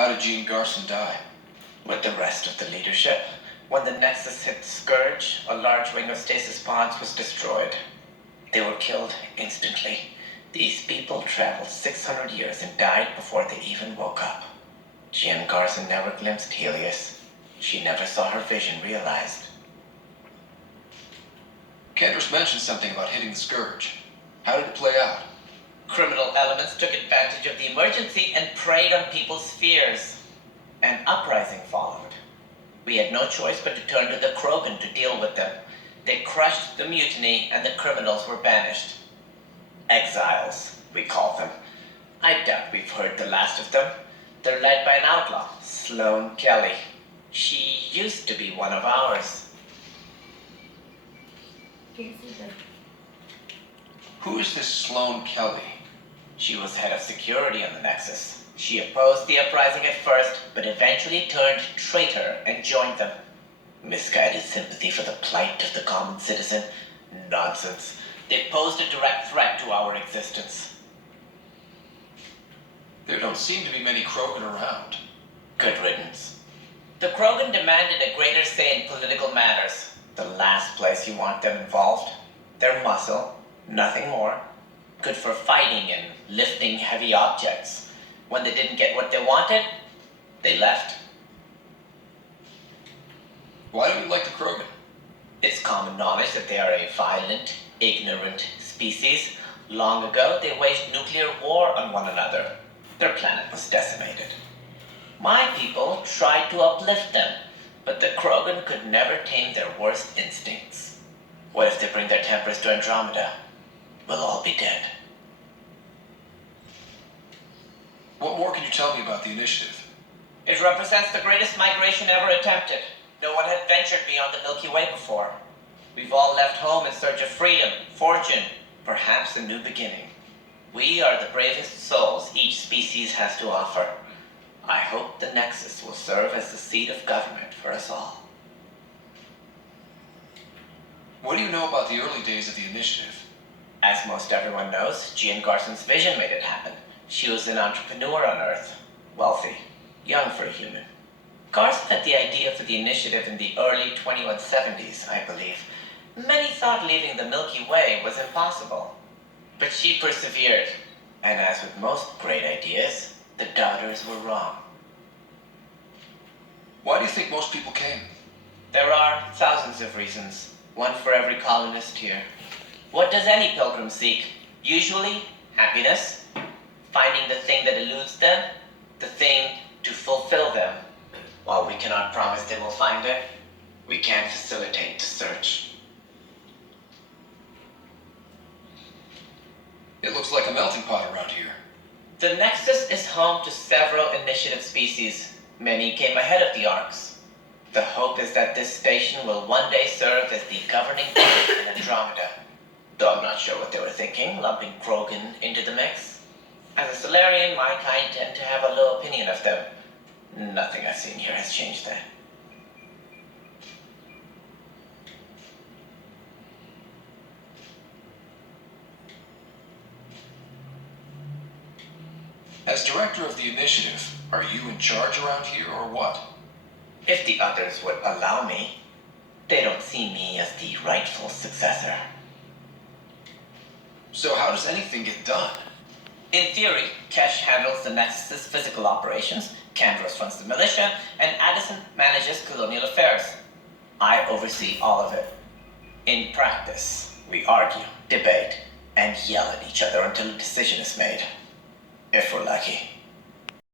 How did Jean Garson die? With the rest of the leadership. When the Nexus hit Scourge, a large wing of stasis pods was destroyed. They were killed instantly. These people traveled 600 years and died before they even woke up. Jean Garson never glimpsed Helios. She never saw her vision realized. Kendris mentioned something about hitting the Scourge. How did it play out? Criminal elements took advantage of the emergency and preyed on people's fears. An uprising followed. We had no choice but to turn to the Krogan to deal with them. They crushed the mutiny and the criminals were banished. Exiles, we call them. I doubt we've heard the last of them. They're led by an outlaw, Sloane Kelly. She used to be one of ours. Who is this Sloane Kelly? She was head of security on the Nexus. She opposed the uprising at first, but eventually turned traitor and joined them. Misguided sympathy for the plight of the common citizen? Nonsense. They posed a direct threat to our existence. There don't seem to be many Krogan around. Good riddance. The Krogan demanded a greater say in political matters. The last place you want them involved. Their muscle, nothing more. Good for fighting and lifting heavy objects. When they didn't get what they wanted, they left. Why do we like the Krogan? It's common knowledge that they are a violent, ignorant species. Long ago, they waged nuclear war on one another. Their planet was decimated. My people tried to uplift them, but the Krogan could never tame their worst instincts. What if they bring their tempers to Andromeda? We'll all be dead. What more can you tell me about the initiative? It represents the greatest migration ever attempted. No one had ventured beyond the Milky Way before. We've all left home in search of freedom, fortune, perhaps a new beginning. We are the bravest souls each species has to offer. I hope the Nexus will serve as the seat of government for us all. What do you know about the early days of the initiative? As most everyone knows, Jean Garson's vision made it happen. She was an entrepreneur on Earth. Wealthy. Young for a human. Garson had the idea for the initiative in the early 2170s, I believe. Many thought leaving the Milky Way was impossible. But she persevered. And as with most great ideas, the doubters were wrong. Why do you think most people came? There are thousands of reasons. One for every colonist here. What does any pilgrim seek? Usually, happiness. Finding the thing that eludes them. The thing to fulfill them. While we cannot promise they will find it, we can facilitate the search. It looks like a melting pot around here. The Nexus is home to several initiative species. Many came ahead of the Arks. The hope is that this station will one day serve as the governing body in Andromeda. Though I'm not sure what they were thinking, lumping Krogan into the mix. As a Solarian, my kind tend to have a low opinion of them. Nothing I've seen here has changed that. As director of the initiative, are you in charge around here or what? If the others would allow me, they don't see me as the rightful successor. So how does anything get done? In theory, Kesh handles the Nexus's physical operations, Kandros runs the militia, and Addison manages colonial affairs. I oversee all of it. In practice, we argue, debate, and yell at each other until a decision is made. If we're lucky.